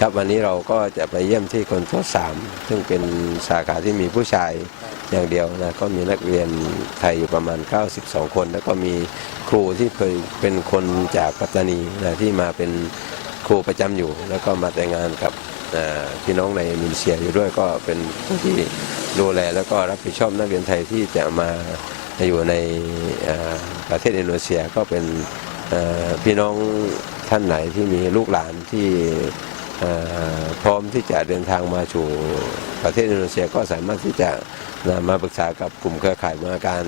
ครับวันนี้เราก็จะไปเยี่ยมที่คนทดสามซึ่งเป็นสาขาที่มีผู้ชายอย่างเดียวนะก็มีนักเรียนไทยอยู่ประมาณ 92 คน แล้วก็มีครูที่เคยเป็นคนจากปัตตานีนะที่มาเป็นครูประจำอยู่ แล้วก็มาแต่งงานกับพี่น้องในมินเซียอยู่ด้วยก็เป็นผู้ที่ดูแลแล้วก็รับผิดชอบนักเรียนไทยที่จะมาอยู่ในประเทศอินโดนีเซียก็เป็นพี่น้อง ท่านไหนที่มีลูกหลานที่พร้อมที่จะเดินทางมาสู่ประเทศอินโดนีเซียก็สามารถที่จะนะมาปรึกษากับกลุ่มเครือข่ายบูรณาการ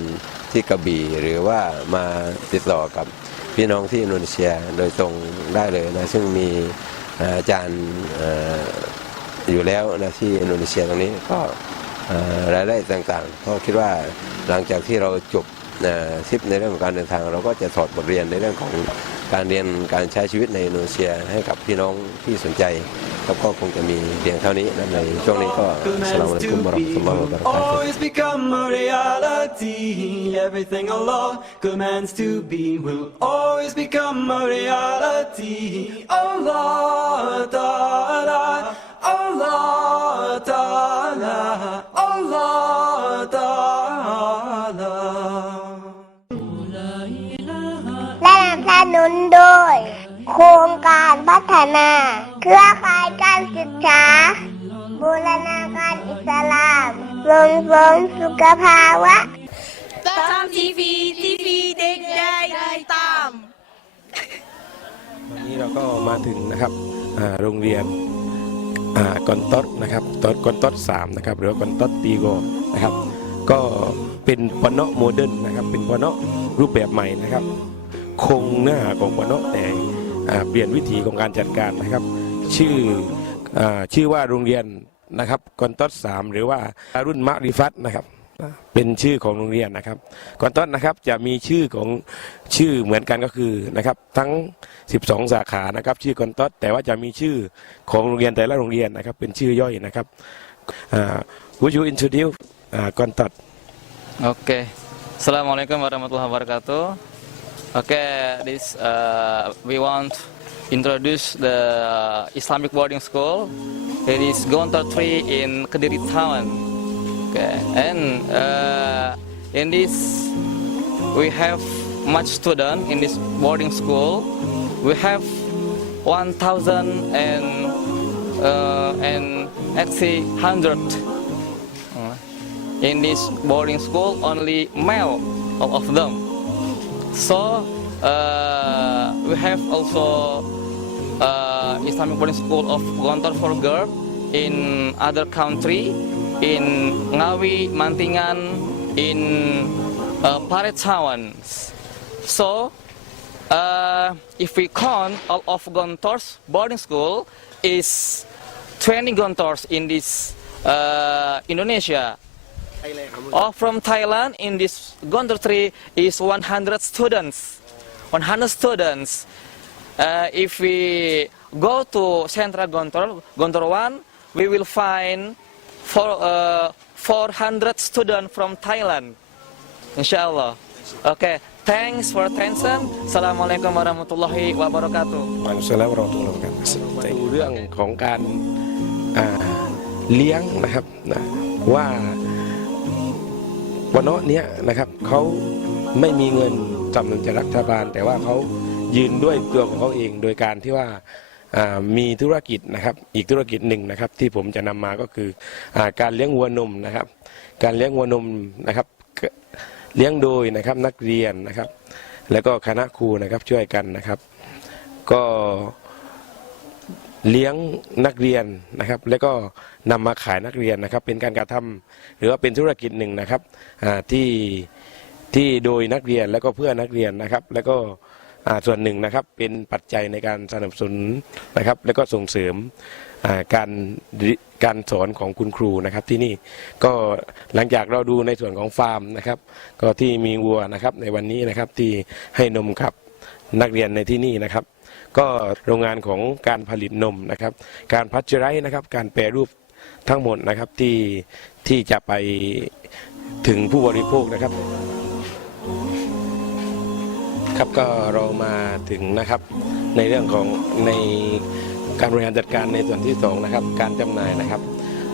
ที่กระบี่ หรือว่ามาติดต่อกับพี่น้องที่อินโดนีเซียโดยตรงได้เลยนะซึ่งมีอาจารย์อยู่แล้วนะที่อินโดนีเซียตรงนี้ก็เอ่อรายได้ต่างๆก็คิดว่าหลังจากที่เราจบทริปในเรื่องของการเดินทาง เราก็จะถอดบทเรียนในเรื่องของ การเรียนการใช้ชีวิตในอินโดนีเซียให้กับพี่น้องที่สนใจครับก็คงจะมีเพียงเท่านี้นะในช่วงนี้ก็สลามอะลัยกุมวะเราะห์มตุลลอฮ์วะบะเราะกาตุ always become a reality. Everything Allah commands to be will always become a reality. Allah Ta'ala, Allah Ta'ala, สนับสนุนโดย โครงการพัฒนาเครือข่ายการศึกษา บูรณาการอิสลามส่งเสริมสุขภาวะตามทีวีทีวีเด็กได้ได้ตามวันนี้เราก็มาถึงนะครับอ่าโรงเรียนอ่ากอนตอดนะครับตอดกอนตอดสามนะครับหรือว่ากอนตอดตีโกนะครับ ก็เป็นปะเนาะโมเดิร์นนะครับ เป็นปะเนาะรูปแบบใหม่นะครับ คงเนื้อหาของปะนาะแต่เปลี่ยนวิธีของการจัดการนะครับ ชื่ออชื่อว่าโรงเรียนนะครับกอนตอดสามหรือว่ารุ่นมะริฟัตนะครับเป็นชื่อของโรงเรียนนะครับกอนตอดนะครับจะมีชื่อของชื่อเหมือนกันก็คือนะครับทั้ง 12 สาขานะครับ ชื่อกอนตอดแต่ว่าจะมีชื่อของโรงเรียนแต่ละโรงเรียนนะครับ เป็นชื่อย่อยนะครับอ่า Would you introduce อ่ากอนตอด Oke, assalamualaikum warahmatullahi wabarakatuh. Oke, this uh, we want introduce the Islamic boarding school. It is Gontor 3 in Kediri Town. Okay, and uh, in this we have much student in this boarding school. We have 1,000 and uh, and actually 100 uh, in this boarding school only male of them so uh, we have also uh, islamic boarding school of gontor for girl in other country in ngawi mantingan in uh, Paretawan. so uh, if we count all of gontor's boarding school is 20 gontors in this uh, indonesia Oh, from Thailand in this Gondor 3 is 100 students. 100 students. Uh, if we go to Central Gondor, Gondor 1, we will find four, uh, 400 students from Thailand. Inshallah. Okay, thanks for attention. Assalamualaikum warahmatullahi wabarakatuh. อัลสลามวะเราะห์มะตุลลอฮ์วะบะเราะกาตุฮ์ดูเรื่องของการอ่าเลี้ยงนะครับนะว่า วันเนอเนี้ยนะครับเขาไม่มีเงินสำนักจากรัฐบาล แต่ว่าเขายืนด้วยตัวของเขาเองโดยการที่ว่ามีธุรกิจนะครับอีกธุรกิจหนึ่งนะครับที่ผมจะนำมาก็คืออการเลี้ยงวัวนมนะครับ การเลี้ยงวัวนมนะครับเลี้ยงโดยนะครับนักเรียนนะครับ แล้วก็คณะครูนะครับช่วยกันนะครับ ก็ เลี้ยงนักเรียนนะครับ แล้วก็นำมาขายนักเรียนนะครับ เป็นการกระทำหรือว่าเป็นธุรกิจหนึ่งนะครับที่ที่โดยนักเรียนแล้วก็เพื่อนักเรียนนะครับ แล้วก็ส่วนหนึ่งนะครับเป็นปัจจัยในการสนับสนุนนะครับ แล้วก็ส่งเสริมการการสอนของคุณครูนะครับที่นี่ก็หลังจากเราดูในส่วนของฟาร์มนะครับ ก็ที่มีวัวนะครับในวันนี้นะครับที่ให้นมกับนักเรียนในที่นี่นะครับ ก็โรงงานของการผลิตนมนะครับ การพัชไรนะครับ การแปรรูปทั้งหมดนะครับที่ที่จะไปถึงผู้บริโภคนะครับ ครับก็เรามาถึงนะครับในเรื่องของในการบริหารจัดการในส่วนที่สองนะครับการจำหน่ายนะครับ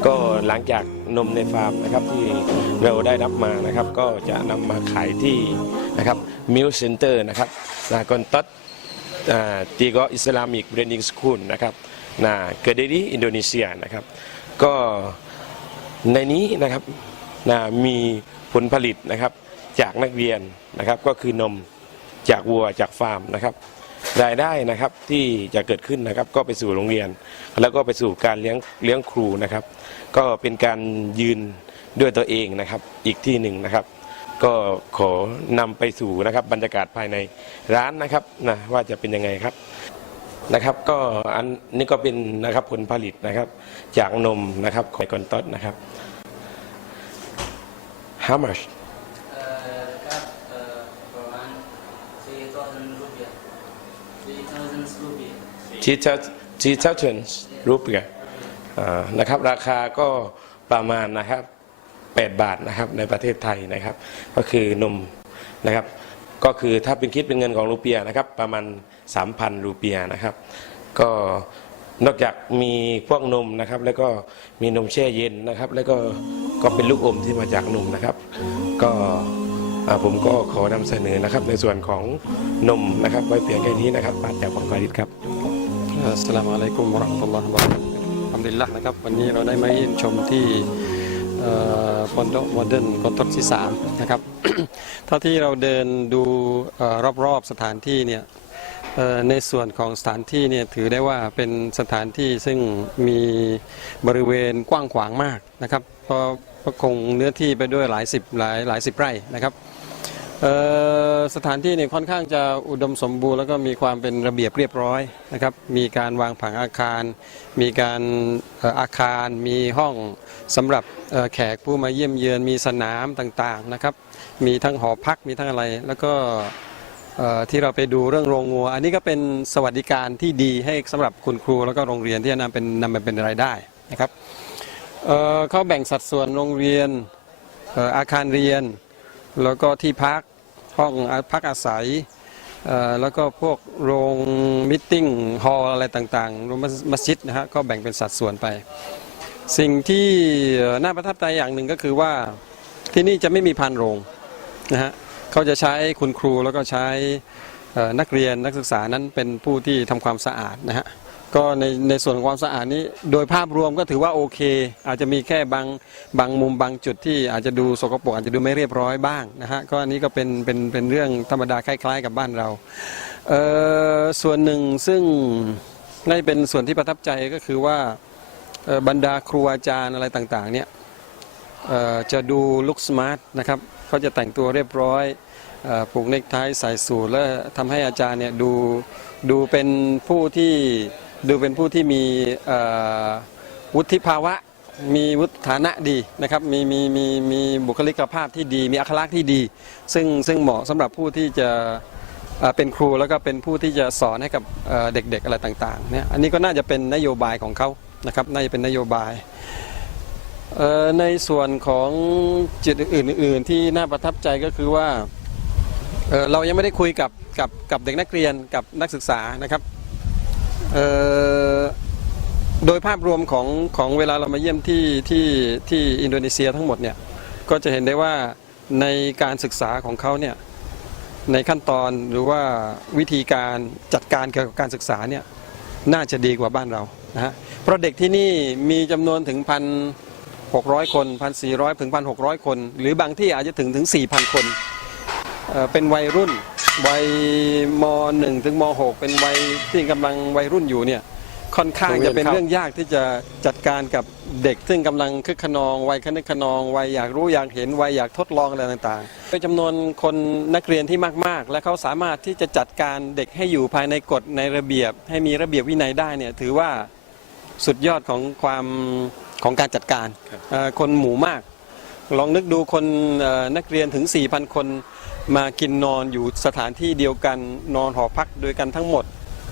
ก็หลังจากนมในฟาร์มนะครับที่เราได้รับมานะครับ ก็จะนำมาขายที่นะครับมิลเซ็นเตอร์นะครับสากลตัด ตีก็อิสลามิกเบรนดิ้งสคูลนะครับนาเกเดรีอินโดนีเซียนะครับ ก็ในนี้นะครับนะมีผลผลิตนะครับจากนักเรียนนะครับก็คือนมจากวัวจากฟาร์มนะครับ รายได้นะครับที่จะเกิดขึ้นนะครับก็ไปสู่โรงเรียน แล้วก็ไปสู่การเลี้ยงเลี้ยงครูนะครับ ก็เป็นการยืนด้วยตัวเองนะครับอีกที่หนึ่งนะครับ ก็ขอนำไปสู่นะครับบรรยากาศภายในร้านนะครับนะว่าจะเป็นยังไงครับนะครับ ก็อันนี้ก็เป็นนะครับผลผลิตนะครับ จากนมนะครับของกอนต้นนะครับ how much dekat program 3,000 rupiah 3,000 rupiah ที่เท่าที่เท่าเทนรูปเกอ่านะครับ ราคาก็ประมาณนะครับ 8 บาทนะครับในประเทศไทยนะครับ ก็คือนมนะครับ ก็คือถ้าเป็นคิดเป็นเงินของรูเปียนะครับ ประมาณ 3,000 รูเปียนะครับ ก็นอกจากมีพวกนมนะครับ แล้วก็มีนมแช่เย็นนะครับ แล้วก็ก็เป็นลูกอมที่มาจากนมนะครับ ก็ผมก็ขอนำเสนอนะครับ ในส่วนของนมนะครับ ไว้เพียงแค่นี้นะครับปาจากผลผลิตครับอัสสลามุอะลัยกุมวะเราะห์มะตุลลอฮ์วะบะเราะกาตุฮ์อัลฮัมดุลิลละนะครับ วันนี้เราได้มาเยี่ยมชมที่ คอนโดโมเดิร์นคอนทดที่3นะครับเท่าที่เราเดินดูออรอบๆสถานที่เนี่ยในส่วนของสถานที่เนี่ยถือได้ว่าเป็นสถานที่ซึ่งมีบริเวณกว้างขวางมากนะครับเพราะคงเนื้อที่ไปด้วยหลายสิบหลายหลายสิบไร่นะครับ สถานที่เนี่ยค่อนข้างจะอุดมสมบูรณ์แล้วก็มีความเป็นระเบียบเรียบร้อยนะครับ มีการวางผังอาคาร มีการอาคาร มีห้องสำหรับแขกผู้มาเยี่ยมเยือน มีสนามต่างๆนะครับ มีทั้งหอพักมีทั้งอะไร แล้วก็ที่เราไปดูเรื่องโรงงัว อันนี้ก็เป็นสวัสดิการที่ดีให้สำหรับคุณครูแล้วก็โรงเรียนที่จะนำเป็นนำมาเป็นรายได้นะครับเเขาแบ่งสัดส่วนโรงเรียนอออาคารเรียน แล้วก็ที่พักห้องพักอาศัย แล้วก็พวกโรงมิทติ้งฮอลอะไรต่างๆโรงมัสยิดนะฮะก็แบ่งเป็นสัดส่วนไป สิ่งที่น่าประทับใจอย่างหนึ่งก็คือว่าที่นี่จะไม่มีพานโรงนะฮะเขาจะใช้คุณครูแล้วก็ใช้นักเรียนนักศึกษานั้นเป็นผู้ที่ทำความสะอาดนะฮะ ก็ในในส่วนของความสะอาดนี้ โดยภาพรวมก็ถือว่าโอเค อาจจะมีแค่บางบางมุมบางจุดที่อาจจะดูสกปรกอาจจะดูไม่เรียบร้อยบ้างนะฮะก็อันนี้ก็เป็นเป็นเป็นเรื่องธรรมดาคล้าย ๆ กับบ้านเราเออส่วนหนึ่งซึ่งน่าจะเป็นส่วนที่ประทับใจก็คือว่าบรรดาครูอาจารย์อะไรต่างๆเนี่ยจะดูลุคสมาร์ทนะครับเขาจะแต่งตัวเรียบร้อยผูกเนคไทใส่สูทแล้วทำให้อาจารย์เนี่ยดูดูเป็นผู้ที่ ดูเป็นผู้ที่มีวุฒิภาวะ มีวุฒิฐานะดีนะครับมีมีมีมีบุคลิกภาพที่ดี มีอัคลักษณ์ที่ดี ซึ่งซึ่งเหมาะสำหรับผู้ที่จะเป็นครูแล้วก็เป็นผู้ที่จะสอนให้กับเด็กๆอะไรต่างๆเนี่ยอันนี้ก็น่าจะเป็นนโยบายของเขานะครับน่าจะเป็นนโยบายในส่วนของจุดอื่น ๆ ที่น่าประทับใจก็คือว่าเรายังไม่ได้คุยกับกับกับเด็กนักเรียนกับนักศึกษานะครับ เอ่อโดยภาพรวมของของเวลาเรามาเยี่ยมที่ที่ที่อินโดนีเซียทั้งหมดเนี่ยก็จะเห็นได้ว่าในการศึกษาของเขาเนี่ยในขั้นตอนหรือว่าวิธีการจัดการเกี่ยวกับการศึกษาเนี่ยน่าจะดีกว่าบ้านเรานะฮะเพราะเด็กที่นี่มีจำนวนถึงพัน600คน1,400ถึง1,600คน หรือบางที่อาจจะถึงถึง4,000คนเอ่อเป็นวัยรุ่น วัยม .1 ถึงม .6 เป็นวัยที่กำลังวัยรุ่นอยู่เนี่ยค่อนข้างจะเป็นเรื่องยากที่จะจัดการกับเด็ก ซึ่งกำลังคึกขนอง วัยคนึกขนองวัยอยากรู้อยากเห็นวัยอยากทดลองอะไรต่างๆด้วยจำนวนคนนักเรียนที่มากๆ และเขาสามารถที่จะจัดการเด็กให้อยู่ภายในกฎในระเบียบ ให้มีระเบียบวินัยได้เนี่ยถือว่าสุดยอดของความของการจัดการเอ่อคนหมู่มาก ลองนึกดูคนนักเรียนถึง 4,000 คนมากินนอนอยู่สถานที่เดียวกันนอนหอพักโดยกันทั้งหมด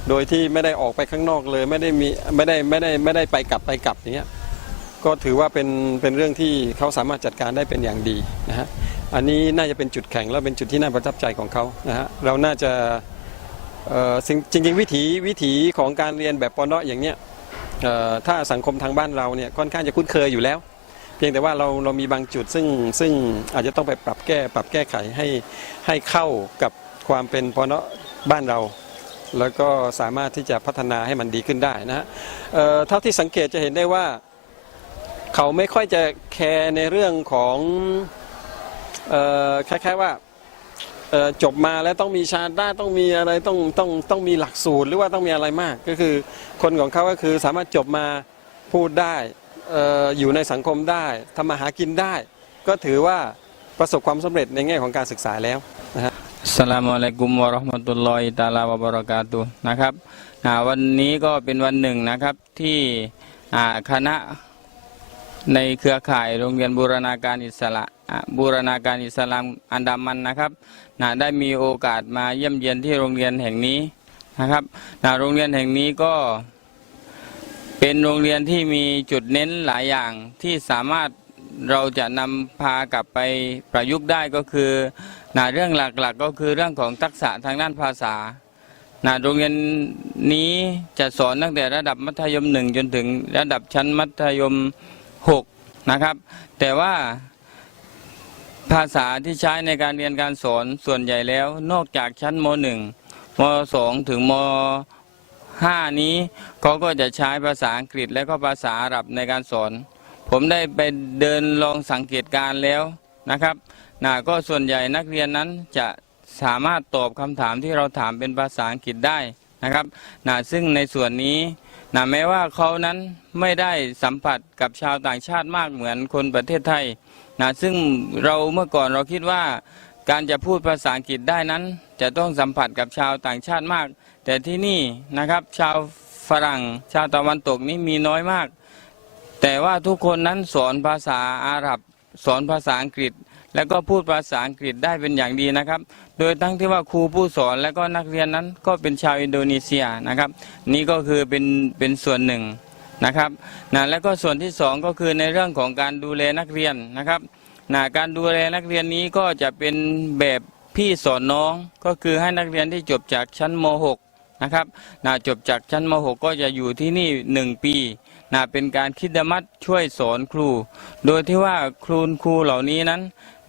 โดยที่ไม่ได้ออกไปข้างนอกเลยไม่ได้มีไม่ได้ไม่ได้ไม่ได้ไปกลับไปกลับอย่างเงี้ยก็ถือว่าเป็นเป็นเรื่องที่เขาสามารถจัดการได้เป็นอย่างดีนะฮะอันนี้น่าจะเป็นจุดแข็งและเป็นจุดที่น่าประทับใจของเขานะฮะเราน่าจะเอ่อสิ่งจริงวิถีวิถีของการเรียนแบบปอนเนาะอย่างเนี้ยเอ่อถ้าสังคมทางบ้านเราเนี่ยค่อนข้างจะคุ้นเคยอยู่แล้ว เพียงแต่ว่าเราเรามีบางจุดซึ่งซึ่งอาจจะต้องไปปรับแก้ปรับแก้ไขให้ให้เข้ากับความเป็นปอเนาะบ้านเรา แล้วก็สามารถที่จะพัฒนาให้มันดีขึ้นได้นะฮะเอ่อเท่าที่สังเกตจะเห็นได้ว่า เขาไม่ค่อยจะแคร์ในเรื่องของเอ่อคล้ายๆว่าเอ่อจบมาแล้วต้องมีชาด้าต้องมีอะไรต้องต้องต้องมีหลักสูตรหรือว่าต้องมีอะไรมาก ก็คือคนของเขาก็คือสามารถจบมาพูดได้ อยู่ในสังคมได้ทำมาหากินได้ ก็ถือว่าประสบความสำเร็จในแง่ของการศึกษาแล้วนะฮะสลามอะลัยกุมวะราะห์มะตุลลอฮิตาลาวะบะเราะกาตุนะครับวันนี้ก็เป็นวันหนึ่งนะครับที่คณะในเครือข่ายโรงเรียนบูรณาการอิสระบูรณาการอิสลามอันดามันนะครับนะได้มีโอกาสมาเยี่ยมเยียนที่โรงเรียนแห่งนี้นะครับนะโรงเรียนแห่งนี้ก็ เป็นโรงเรียนที่มีจุดเน้นหลายอย่างที่สามารถเราจะนำพากลับไปประยุกต์ได้ก็คือนะเรื่องหลักๆก็คือเรื่องของทักษะทางด้านภาษานะโรงเรียนนี้จะสอนตั้งแต่ระดับมัธยมหนึ่งจนถึงระดับชั้นมัธยมหกนะครับ แต่ว่าภาษาที่ใช้ในการเรียนการสอนส่วนใหญ่แล้ว นอกจากชั้นมหนึ่งมสองถึงม ห้านี้เขาก็จะใช้ภาษาอังกฤษและก็ภาษาอาหรับในการสอน ผมได้ไปเดินลองสังเกตการแล้วนะครับนะก็ส่วนใหญ่นักเรียนนั้นจะสามารถตอบคำถามที่เราถามเป็นภาษาอังกฤษได้นะครับนะซึ่งในส่วนนี้นะแม้ว่าเขานั้นไม่ได้สัมผัสกับชาวต่างชาติมากเหมือนคนประเทศไทยนะซึ่งเราเมื่อก่อนเราคิดว่า การจะพูดภาษาอังกฤษได้นั้น จะต้องสัมผัสกับชาวต่างชาติมาก แต่ที่นี่นะครับชาวฝรั่งชาวตะวันตกนี่มีน้อยมาก แต่ว่าทุกคนนั้นสอนภาษาอาหรับ สอนภาษาอังกฤษ แล้วก็พูดภาษาอังกฤษได้เป็นอย่างดีนะครับ โดยทั้งที่ว่าครูผู้สอนและก็นักเรียนนั้นก็เป็นชาวอินโดนีเซียนะครับ นี่ก็คือเป็นเป็นส่วนหนึ่งนะครับนะแล้วก็ส่วนที่สองก็คือในเรื่องของการดูแลนักเรียนนะครับ นะการดูแลนักเรียนนี้ก็จะเป็นแบบพี่สอนน้องก็คือให้นักเรียนที่จบจากชั้นม .6 นะครับนะจบจากชั้นม .6 ก็จะอยู่ที่นี่หนึ่งปีนะเป็นการคิดดมัดช่วยสอนครู โดยที่ว่าครูครูเหล่านี้นั้น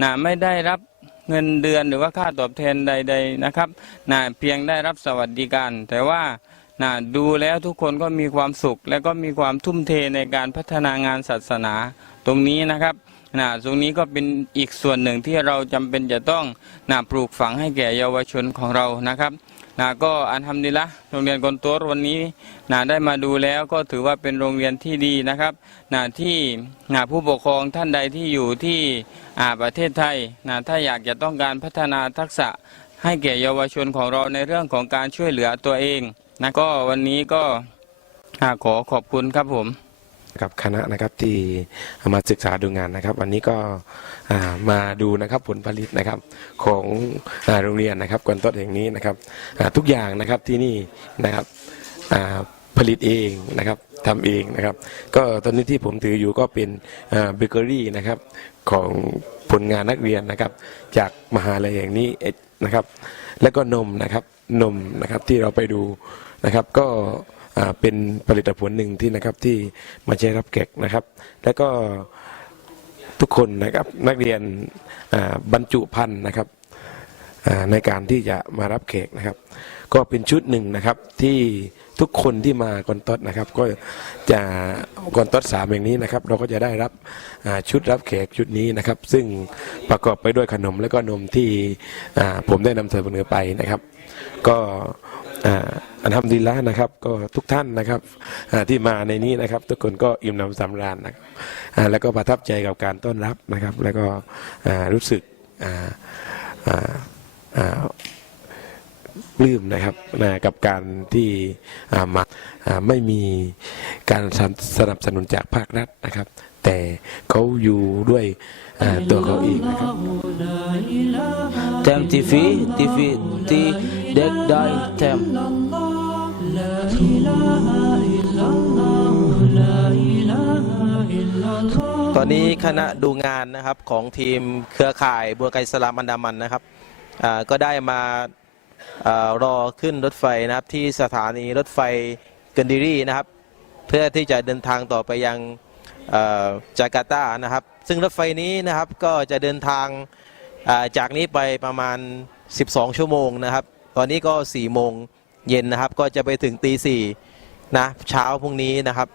นะไม่ได้รับเงินเดือนหรือว่าค่าตอบแทนใด ๆนะครับนะเพียงได้รับสวัสดิการ แต่ว่านะดูแล้วทุกคนก็มีความสุข และก็มีความทุ่มเทในการพัฒนางานศาสนาตรงนี้นะครับ นะตรงนี้ก็เป็นอีกส่วนหนึ่งที่เราจำเป็นจะต้องนะปลูกฝังให้แก่เยาวชนของเรานะครับนะก็อันทำดีละโรงเรียนกอนโตัววันนี้นะได้มาดูแล้วก็ถือว่าเป็นโรงเรียนที่ดีนะครับนะที่นะผู้ปกครองท่านใดที่อยู่ที่อาประเทศไทยนะถ้าอยากจะต้องการพัฒนาทักษะให้แก่เยาวชนของเราในเรื่องของการช่วยเหลือตัวเองนะก็วันนี้ก็อ่าขอขอบคุณครับผม กับคณะนะครับที่มาศึกษาดูงานนะครับ วันนี้ก็มาดูนะครับผลผลิตนะครับของโรงเรียนนะครับกวนต้นแห่งนี้นะครับทุกอย่างนะครับที่นี่นะครับผลิตเองนะครับทำเองนะครับ ก็ตอนนี้ที่ผมถืออยู่ก็เป็นเบเกอรี่นะครับของผลงานนักเรียนนะครับ จากมหาลัยแห่งนี้นะครับ แล้วก็นมนะครับนมนะครับที่เราไปดูนะครับก็ เป็นผลิตผลหนึ่งที่นะครับที่มาใช้รับแขกนะครับ แล้วก็ทุกคนนะครับนักเรียนบรรจุพันธุ์นะครับในการที่จะมารับแขกนะครับ ก็เป็นชุดหนึ่งนะครับที่ทุกคนที่มากอนตอดนะครับ ก็จะกอนตอดสามอย่างนี้นะครับ เราก็จะได้รับชุดรับแขกชุดนี้นะครับ ซึ่งประกอบไปด้วยขนมและก็นมที่ผมได้นำเสนอไปนะครับ ก็ อันทำดีแล้วนะครับก็ทุกท่านนะครับที่มาในนี้นะครับ ทุกคนก็อิ่มหนำสำราญนะครับแล้วก็ประทับใจกับการต้อนรับนะครับ แล้วก็รู้สึกปลื้มนะครับนะกับการที่มาไม่มีการสนับสนุนจากภาครัฐนะครับ แต่เขาอยู่ด้วยตัวเขาเองนะครับเต็มทีวีทีวีทีเด็กได้เต็มตอนนี้คณะดูงานนะครับของทีมเครือข่ายบัวไกสลามอันดามันนะครับก็ได้มาอรอขึ้นรถไฟนะครับที่สถานีรถไฟกันดิรีนะครับ เพื่อที่จะเดินทางต่อไปยัง จาการ์ตานะครับ ซึ่งรถไฟนี้นะครับก็จะเดินทางจากนี้ไปประมาณ 12 ชั่วโมงนะครับ ตอนนี้ก็4โมงเย็นนะครับ ก็จะไปถึงตีสี่นะเช้าพรุ่งนี้นะครับ